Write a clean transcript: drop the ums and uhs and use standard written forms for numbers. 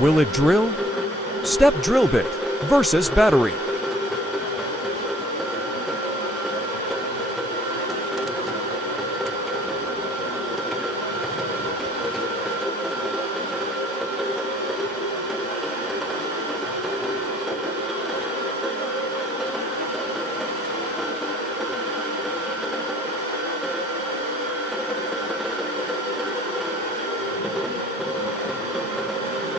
Will it drill? Step drill bit versus battery.